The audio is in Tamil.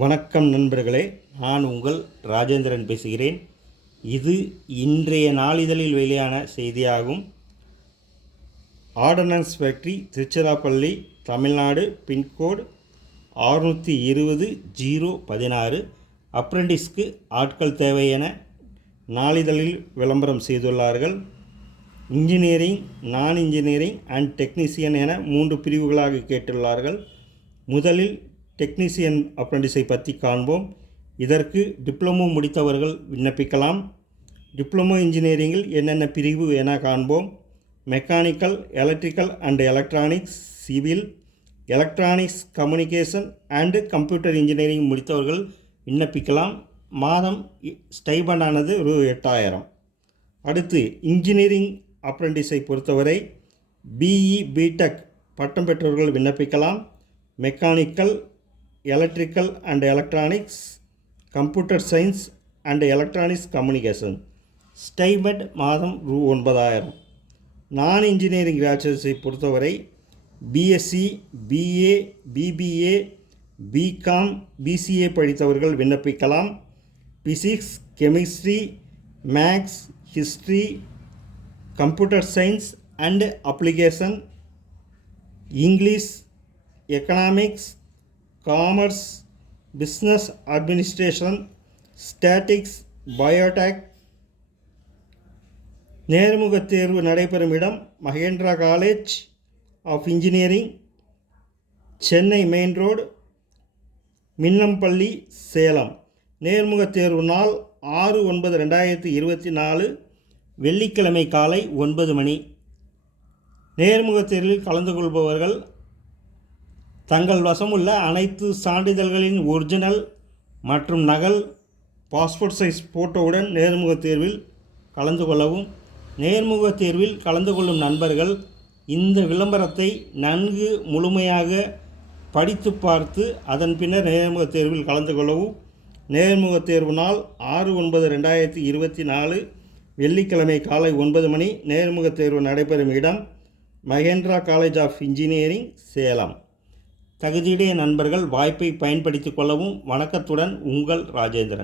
வணக்கம் நண்பர்களே, நான் உங்கள் ராஜேந்திரன் பேசுகிறேன். இது இன்றைய நாளிதழில் வெளியான செய்தியாகும். Ordnance factory, Tiruchirappalli, Tamil Nadu, pin code 620-016 அப்ரெண்டிஸ்க்கு ஆட்கள் தேவை என நாளிதழில் விளம்பரம் செய்துள்ளார்கள். இன்ஜினியரிங், நான் இன்ஜினியரிங் அண்ட் டெக்னீசியன் என 3 பிரிவுகளாக கேட்டுள்ளார்கள். முதலில் டெக்னீசியன் அப்ரெண்டிஸை பற்றி காண்போம். இதற்கு டிப்ளமோ முடித்தவர்கள் விண்ணப்பிக்கலாம். டிப்ளமோ இன்ஜினியரிங்கில் என்னென்ன பிரிவு என காண்போம். Mechanical, electrical and electronics, civil, electronics, communication and computer engineering முடித்தவர்கள் விண்ணப்பிக்கலாம். மாதம் ஸ்டைபண்டானது ரூ. 8000. அடுத்து இன்ஜினியரிங் அப்ரெண்டிஸை பொறுத்தவரை பிஇ, பிடெக் பட்டம் பெற்றவர்கள் விண்ணப்பிக்கலாம். Mechanical, electrical and electronics, computer science and electronics communication. Stipend மாதம் ரூ. 9000. நான் இன்ஜினியரிங் கிராஜுவேட்ஸை பொறுத்தவரை BSc, BA, BBA, BCom, BCA படித்தவர்கள் விண்ணப்பிக்கலாம். Physics, chemistry, maths, history, computer science and application, English, economics, commerce, business administration, statics, biotech. நேர்முகத் தேர்வு நடைபெறும் இடம் Mahendra college of engineering, Chennai main road, Minnampalli, Salem. நேர்முகத் தேர்வு நாள் 6/9/2024 வெள்ளிக்கிழமை காலை 9 மணி. நேர்முகத் தேர்வில் கலந்து கொள்பவர்கள் தங்கள் வசமுள்ள அனைத்து சான்றிதழ்களின் ஒரிஜினல் மற்றும் நகல், பாஸ்போர்ட் சைஸ் ஃபோட்டோவுடன் நேர்முகத் தேர்வில் கலந்து கொள்ளவும். நேர்முகத் தேர்வில் கலந்து கொள்ளும் நண்பர்கள் இந்த விளம்பரத்தை நன்கு முழுமையாக படித்து பார்த்து அதன் பின்னர் நேர்முகத் தேர்வில் கலந்து கொள்ளவும். நேர்முகத் தேர்வு நாள் 6/9/2024 வெள்ளிக்கிழமை காலை 9 மணி. நேர்முகத் தேர்வு நடைபெறும் இடம் Mahendra college of engineering, Salem. தகுதியுடைய நண்பர்கள் வாய்ப்பை பயன்படுத்திக் கொள்ளவும். வணக்கத்துடன் உங்கள் ராஜேந்திரன்.